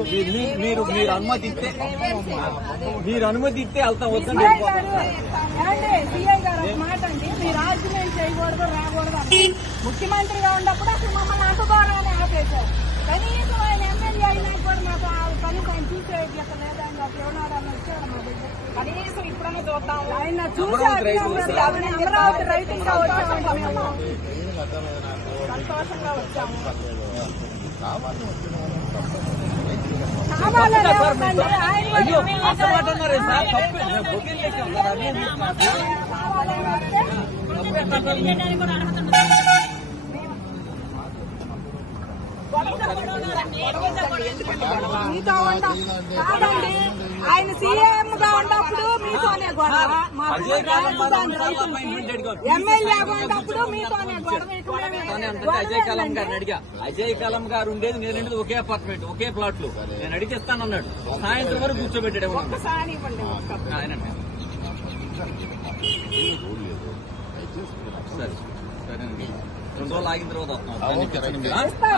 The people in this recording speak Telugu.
మీకు మీరు మీరు- అనుమతిస్తే మీరు అనుమతిస్తే వెళ్తాం వద్దండి సిఐ గారు ఏమండి సిఐ గారు ఒక మాట అండి. మీరు ఆర్గ్యుమెంట్ చేయకూడదు రాకూడదు అంటే ముఖ్యమంత్రిగా ఉన్నప్పుడు అసలు మమ్మల్ని అంటుకోవాలని ఆపేశారు. కనీసం ఆయన ఎమ్మెల్యే అయినా కూడా మాకు ఆ కనీసం ఆయన చూసే ఇట్లా లేదని ఒక ఎవనాడని వచ్చాడు మా దగ్గర? కనీసం ఇప్పుడన్నా చూద్దాం. ఆయన చూసి అమరావతి రైతుగా వచ్చామండి మేము సంతోషంగా వచ్చాము. మీతో ఉండ కాదండి ఆయన సీఎం గా ఉన్నప్పుడు మీతోనే గొడవ మా అజయ్ కాలం రాజధాని మనం రైతులకి appointment అడిగాం. ఎమ్మెల్యే ఉన్నప్పుడు మీతోనే గొడవ అంటే అజయ్ కలాం గారిని అడిగా. అజయ్ కలాం గారు ఉండేది నేను ఉండేది ఒకే అపార్ట్మెంట్ ఒకే ప్లాట్లో నేను అడిగి ఇస్తానన్నాడు సాయంత్రం వరకు కూర్చోబెట్టాడు సరే సరేనండి రెండు రోజులు ఆగిన తర్వాత వస్తాం